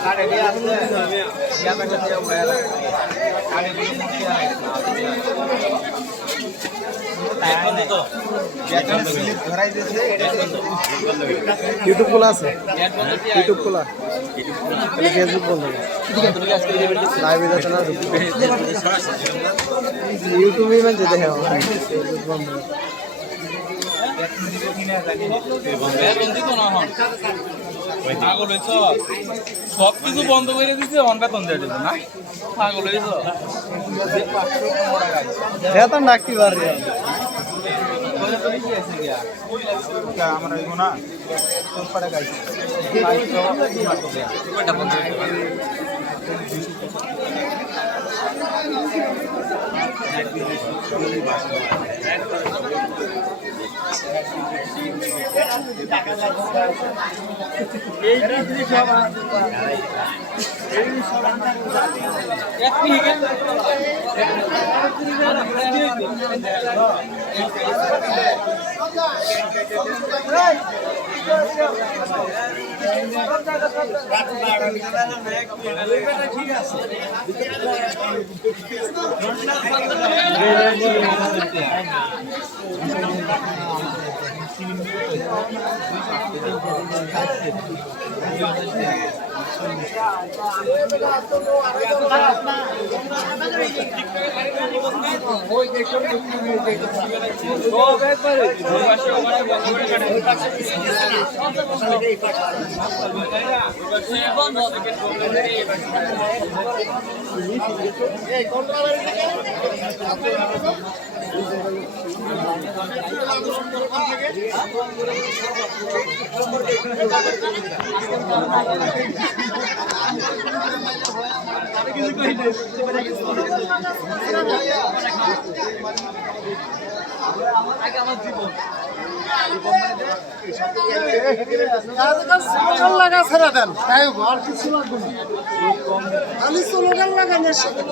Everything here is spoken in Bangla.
Ada dia apa? Dia kan dia bayar. Ada di sini YouTube खोला আছে यूट्यूब खोला फेसबुक বন্ধ লাইভ যাচ্ছে না ইউটিউবে মানে দেখে ফেসবুক বন্ধ সব কিছু বন্ধ করে দিচ্ছে অনটা তন্দে না পাগল হয়েছ বেতন ডাকতে পারি আমরা না তোর পড়ে গাইছি ঠিক আছে লাগা ছেড়ে দেন তাই আর কিছু লাগবে না খালি স্লোগান লাগানোর সাথে